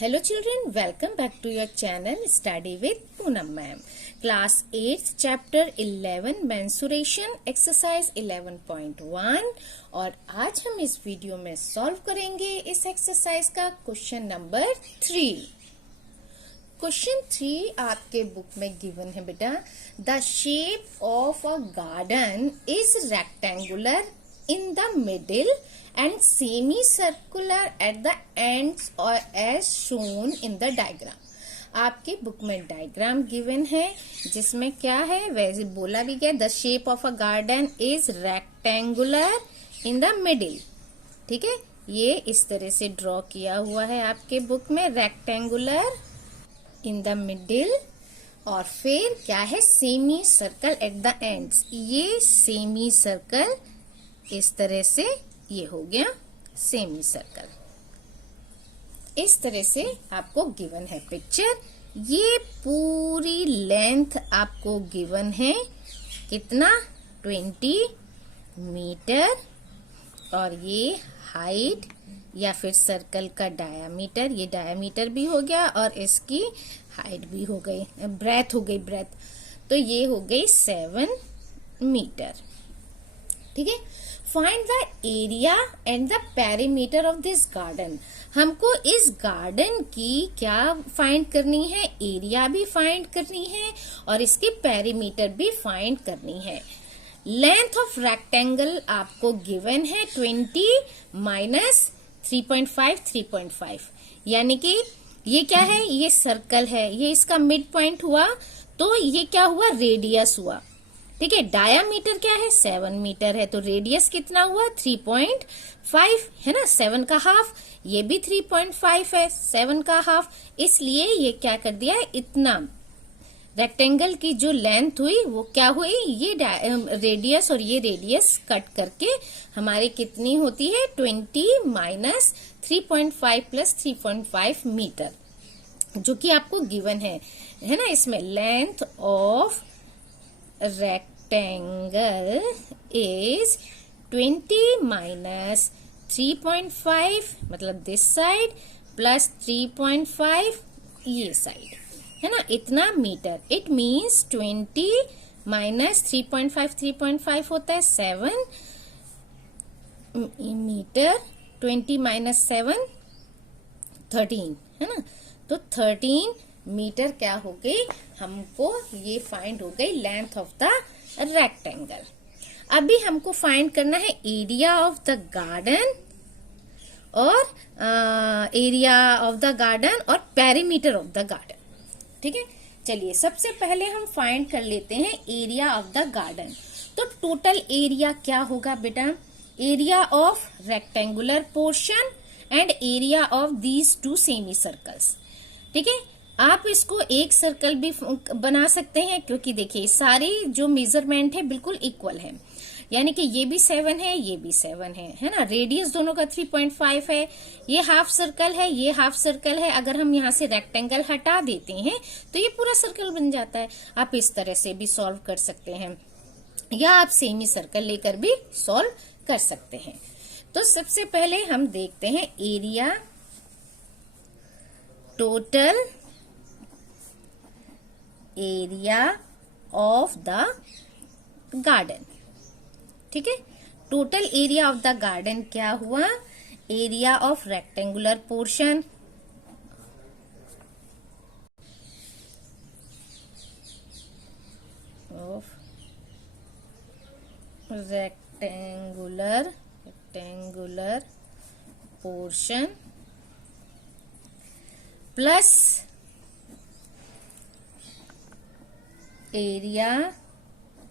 Hello children, welcome back to your channel Study with Poonam ma'am. Class 8 chapter 11 mensuration exercise 11.1 और आज हम इस video में solve करेंगे इस एक्सरसाइज का क्वेश्चन नंबर 3। क्वेश्चन 3 आपके बुक में गिवन है बेटा। The shape of a garden is rectangular in the middle and semicircular at the ends or as shown in the diagram। आपके बुक में डायग्राम गिवन है जिसमें क्या है वैसे बोला भी गया the shape of a garden is rectangular in the middle. ठीक है, ये इस तरह से ड्रॉ किया हुआ है आपके बुक में, रेक्टेंगुलर इन द मिडिल। और फिर क्या है, semi circle at the ends. ये सेमी सर्कल इस तरह से ये हो गया सेमी सर्कल। इस तरह से आपको गिवन है पिक्चर। ये पूरी लेंथ आपको गिवन है कितना, 20 मीटर। और ये हाइट या फिर सर्कल का डायामीटर, ये डायामीटर भी हो गया और इसकी हाइट भी हो गई, ब्रेथ हो गई, ब्रेथ तो ये हो गई 7 मीटर। ठीक है, find the area and the perimeter of this garden. हमको इस गार्डन की क्या फाइंड करनी है, एरिया भी फाइंड करनी है और इसकी पेरीमीटर भी फाइंड करनी है। लेंथ ऑफ रेक्टेंगल आपको गिवन है 20 माइनस 3.5 3.5, यानी कि ये क्या है, ये सर्कल है, ये इसका मिड पॉइंट हुआ तो ये क्या हुआ, रेडियस हुआ। ठीक है, डायामीटर क्या है, 7 मीटर है, तो रेडियस कितना हुआ, 3.5 है ना। 7 का हाफ, ये भी 3.5 है, 7 का हाफ, इसलिए ये क्या कर दिया है, इतना रेक्टेंगल की जो लेंथ हुई वो क्या हुई, ये रेडियस और ये रेडियस कट करके हमारी कितनी होती है, 20 माइनस 3.5 प्लस 3.5 मीटर, जो कि आपको गिवन है ना। इसमें length of rectangle is 20 minus 3.5 मतलब दिस साइड प्लस 3.5 ये साइड है ना, इतना मीटर। इट मीन्स 20 माइनस 3.5 3.5 होता है 7 मीटर। 20 माइनस 7 13 है ना, तो 13 मीटर क्या हो गई, हमको ये फाइंड हो गई लेंथ ऑफ द रेक्टेंगल। अभी हमको फाइंड करना है एरिया ऑफ द गार्डन और एरिया ऑफ द गार्डन और पेरीमीटर ऑफ द गार्डन। ठीक है, चलिए सबसे पहले हम फाइंड कर लेते हैं एरिया ऑफ द गार्डन। तो टोटल एरिया क्या होगा बेटा, area of rectangular portion and area of these 2 semi circles. ठीक है, आप इसको एक सर्कल भी बना सकते हैं क्योंकि देखिए सारी जो मेजरमेंट है बिल्कुल इक्वल है, यानी कि ये भी 7 है, ये भी 7 है ना। रेडियस दोनों का 3.5 है, ये हाफ सर्कल है, ये हाफ सर्कल है। अगर हम यहाँ से रेक्टेंगल हटा देते हैं तो ये पूरा सर्कल बन जाता है। आप इस तरह से भी सॉल्व कर सकते हैं या आप सेमी सर्कल लेकर भी सॉल्व कर सकते हैं। तो सबसे पहले हम देखते हैं area, total area of the garden. ठीक है, total area of the garden क्या हुआ, area of rectangular portion of rectangular portion plus area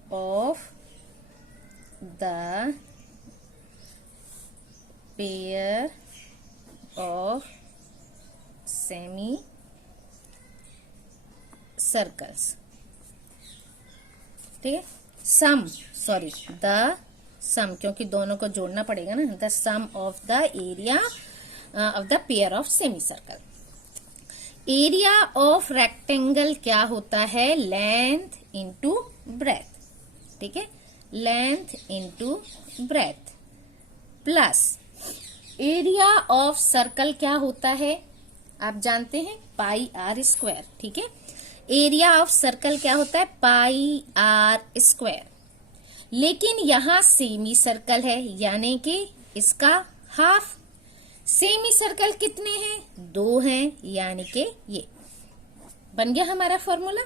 of the pair of semi circles। ठीक है, सम क्योंकि दोनों को जोड़ना पड़ेगा ना, the sum of the area of the pair of semi circle. Area of rectangle क्या होता है, लेंथ इंटू ब्रेथ। ठीक है, length into breadth plus area of circle क्या होता है, आप जानते हैं पाई आर स्क्वायर, ठीक है। एरिया ऑफ सर्कल क्या होता है, पाई आर स्क्वायर। लेकिन यहाँ सेमी सर्कल है, यानी कि इसका हाफ। सेमी सर्कल कितने हैं, 2 हैं, यानी कि ये बन गया हमारा फॉर्मूला।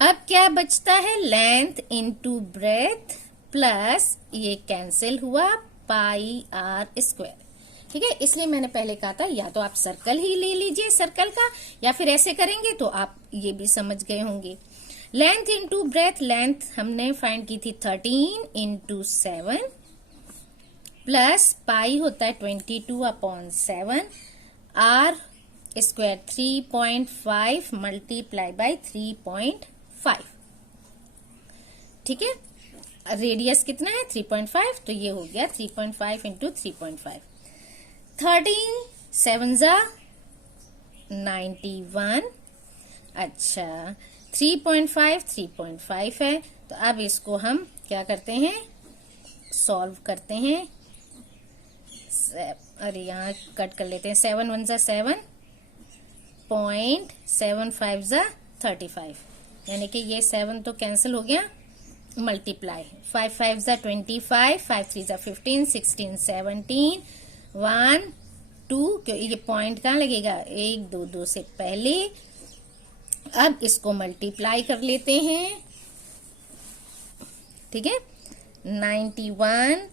अब क्या बचता है, लेंथ इनटू ब्रेथ प्लस ये कैंसिल हुआ पाई आर स्क्वायर, ठीक है। इसलिए मैंने पहले कहा था या तो आप सर्कल ही ले लीजिए सर्कल का, या फिर ऐसे करेंगे तो आप ये भी समझ गए होंगे। लेंथ इनटू ब्रेथ, लेंथ हमने फाइंड की थी 13 इंटू 7 प्लस पाई होता है 22/7, आर स्क्वायर 3.5 मल्टीप्लाई बाय 3.5, ठीक है। रेडियस कितना है 3.5, तो ये हो गया 3.5 इंटू 3.5। 13 7 जा 91। अच्छा 3.5 है, तो अब इसको हम क्या करते हैं, सॉल्व करते हैं। अरे यहाँ कट कर लेते हैं, 7 1 जा 7, 0.75 जा 35, यानी कि ये 7 तो कैंसिल हो गया, मल्टीप्लाई 5 5 जा 25, 5 3 जा 15, 16 17, 1 2, क्यों ये पॉइंट कहाँ लगेगा, 1 2 2 से पहले। अब इसको मल्टीप्लाई कर लेते हैं, ठीक है। 91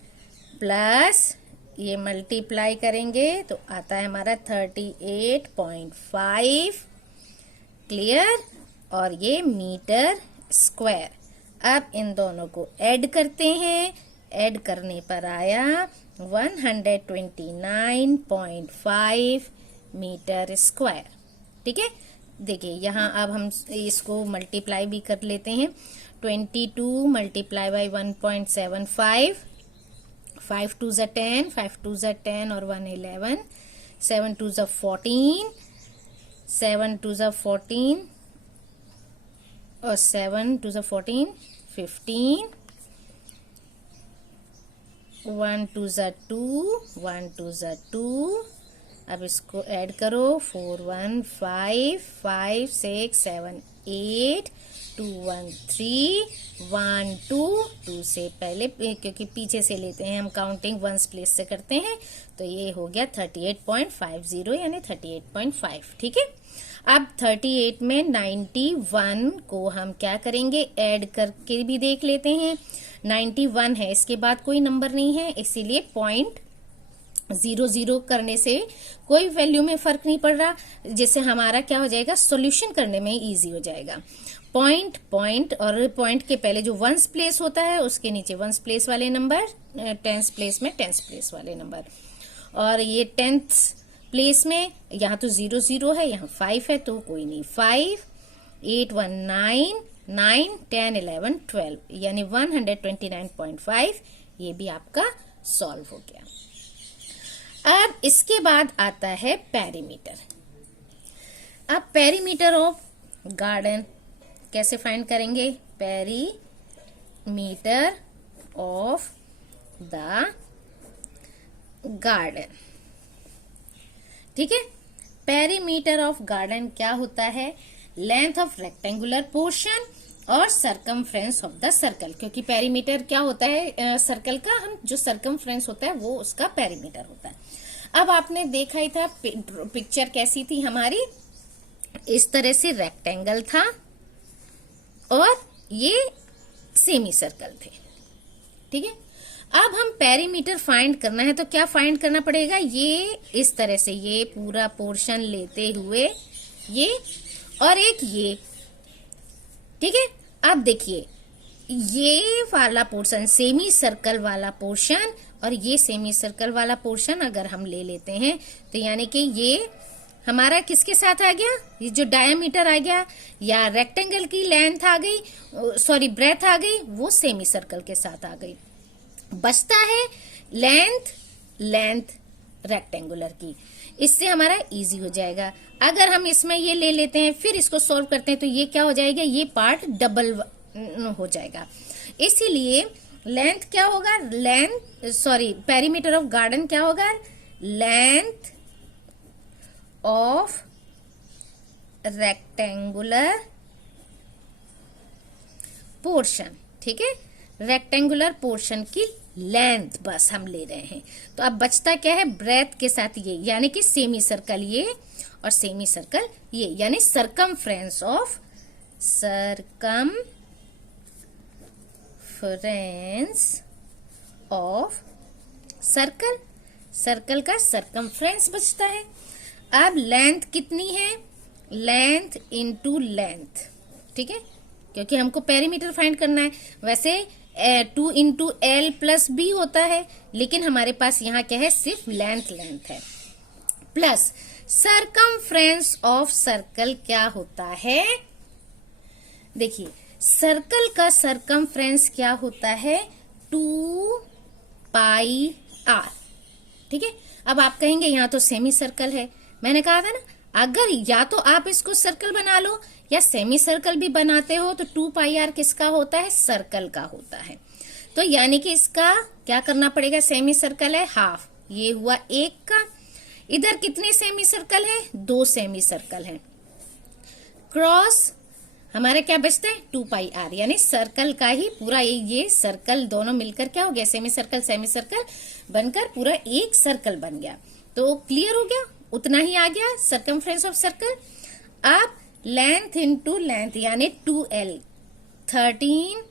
प्लस ये मल्टीप्लाई करेंगे तो आता है हमारा 38.5, क्लियर, और ये मीटर स्क्वायर। अब इन दोनों को ऐड करते हैं, ऐड करने पर आया 129.5 मीटर स्क्वायर, ठीक है। देखिए यहाँ अब हम इसको मल्टीप्लाई भी कर लेते हैं, 22 मल्टीप्लाई बाई 1.75, 5 2 जा 10, 5 2 जा 10 और 1 11, 7 2 जा 14, 7 2 जा 14 और 7 2 जा 14 15, 1 2 जा 2, 1 2 जा 2। अब इसको ऐड करो, 4 1 5 5 6 7 8 2 1 3 1 2 2 से पहले, क्योंकि पीछे से लेते हैं हम, काउंटिंग वंस प्लेस से करते हैं, तो ये हो गया 38.50 यानी 38.5, ठीक है। अब 38 में 91 को हम क्या करेंगे, ऐड करके भी देख लेते हैं। 91 है, इसके बाद कोई नंबर नहीं है, इसीलिए 0.00 करने से कोई वैल्यू में फर्क नहीं पड़ रहा, जिससे हमारा क्या हो जाएगा, सॉल्यूशन करने में इजी हो जाएगा। पॉइंट और पॉइंट के पहले जो वंस प्लेस होता है उसके नीचे वंस प्लेस वाले नंबर, टेंस प्लेस में टेंस प्लेस वाले नंबर, और ये 10th प्लेस में यहाँ तो 0 0 है, यहाँ 5 है, तो कोई नहीं, 5 8 1 9 9 10 11 12 यानी 129.5, ये भी आपका सॉल्व हो गया। अब इसके बाद आता है पेरीमीटर। अब पेरीमीटर ऑफ गार्डन कैसे फाइंड करेंगे, पेरीमीटर ऑफ द गार्डन, ठीक है। पेरीमीटर ऑफ गार्डन क्या होता है, लेंथ ऑफ रेक्टेंगुलर पोर्शन और सरकमफ्रेंस ऑफ द सर्कल, क्योंकि पेरीमीटर क्या होता है सर्कल का, हम जो सरकमफ्रेंस होता है वो उसका पेरीमीटर होता है। अब आपने देखा ही था पिक्चर कैसी थी हमारी, इस तरह से रेक्टेंगल था और ये सेमी सर्कल थे, ठीक है। अब हम पेरीमीटर फाइंड करना है, तो क्या फाइंड करना पड़ेगा, ये इस तरह से ये पूरा पोर्शन लेते हुए ये और एक ये, ठीक है। अब देखिए ये वाला पोर्शन सेमी सर्कल वाला पोर्शन और ये सेमी सर्कल वाला पोर्शन अगर हम ले लेते हैं, तो यानी कि ये हमारा किसके साथ आ गया, ये जो डायमीटर आ गया या रेक्टेंगल की लेंथ आ गई, सॉरी ब्रेथ आ गई, वो सेमी सर्कल के साथ आ गई। बचता है लेंथ रेक्टेंगुलर की, इससे हमारा इजी हो जाएगा। अगर हम इसमें ये ले लेते हैं फिर इसको सॉल्व करते हैं, तो ये क्या हो जाएगा, ये पार्ट डबल हो जाएगा। इसीलिए लेंथ क्या होगा, पेरीमीटर ऑफ गार्डन क्या होगा, लेंथ ऑफ रेक्टेंगुलर पोर्शन, ठीक है, रेक्टेंगुलर पोर्शन की लेंथ बस हम ले रहे हैं। तो अब बचता क्या है, ब्रेथ के साथ ये, यानी कि सेमी सर्कल ये और सेमी सर्कल ये, यानी सरकमफ्रेंस ऑफ सर्कल, सर्कल का सरकमफ्रेंस बचता है। अब लेंथ कितनी है, लेंथ इंटू लेंथ, ठीक है, क्योंकि हमको पेरीमीटर फाइंड करना है। वैसे 2 इंटू एल प्लस बी होता है, लेकिन हमारे पास यहाँ क्या है, सिर्फ लेंथ है। प्लस सरकमफ्रेंस ऑफ सर्कल क्या होता है, देखिए सर्कल का सरकमफ्रेंस क्या होता है, 2 पाई आर, ठीक है। अब आप कहेंगे यहाँ तो सेमी सर्कल है, मैंने कहा था ना, अगर या तो आप इसको सर्कल बना लो या सेमी सर्कल भी बनाते हो तो 2 पाई आर किसका होता है, सर्कल का होता है। तो यानी कि इसका क्या करना पड़ेगा, सेमी सर्कल है हाफ, ये हुआ 1 का। इधर कितने सेमी सर्कल है, 2 सेमी सर्कल है। क्रॉस हमारा क्या बचता है, 2 पाई आर, यानी सर्कल का ही पूरा ये सर्कल दोनों मिलकर क्या हो गया, सेमी सर्कल बनकर पूरा एक सर्कल बन गया। तो क्लियर हो गया, उतना ही आ गया सर्कमफ्रेंस ऑफ सर्कल। अब लेंथ इंटू लेंथ यानी 2l, 13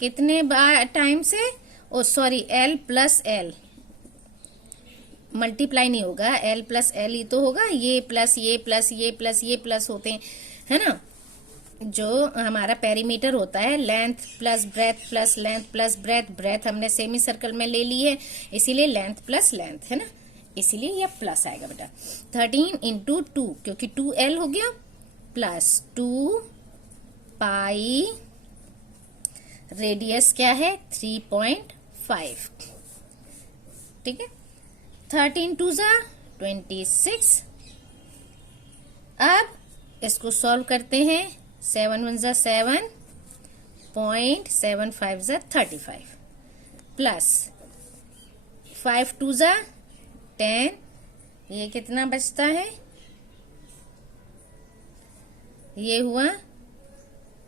कितने टाइम से, oh sorry l plus L, multiply नहीं होगा, l प्लस एल ही तो होगा, ये प्लस ये प्लस ये प्लस ये प्लस होते हैं, है ना। जो हमारा पेरीमीटर होता है, length plus breadth plus length plus breadth, breadth हमने सेमी सर्कल में ले ली है, इसीलिए लेंथ प्लस लेंथ, है ना, इसीलिए यह प्लस आएगा बेटा। 13 इंटू 2, क्योंकि 2l हो गया, प्लस 2 पाई, रेडियस क्या है 3.5, ठीक है। 13 2 जा 26। अब इसको सॉल्व करते हैं, 7 1 जा 7.75 जा 35, प्लस 5 2 जा 10, ये कितना बचता है, ये हुआ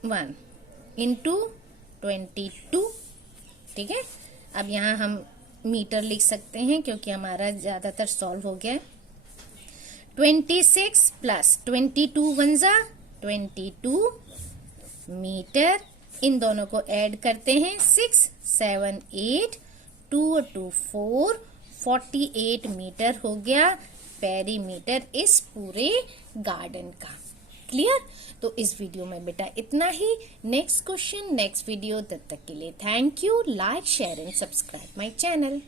1 इंटू 22, ठीक है। अब यहाँ हम मीटर लिख सकते हैं क्योंकि हमारा ज्यादातर सॉल्व हो गया। 26 प्लस 22 1 जा 22 मीटर, इन दोनों को ऐड करते हैं, 6 7 8 2 2 4 48 मीटर हो गया पेरीमीटर इस पूरे गार्डन का। क्लियर। तो इस वीडियो में बेटा इतना ही। नेक्स्ट क्वेश्चन नेक्स्ट वीडियो, तब तक के लिए thank you. Like share and subscribe my channel.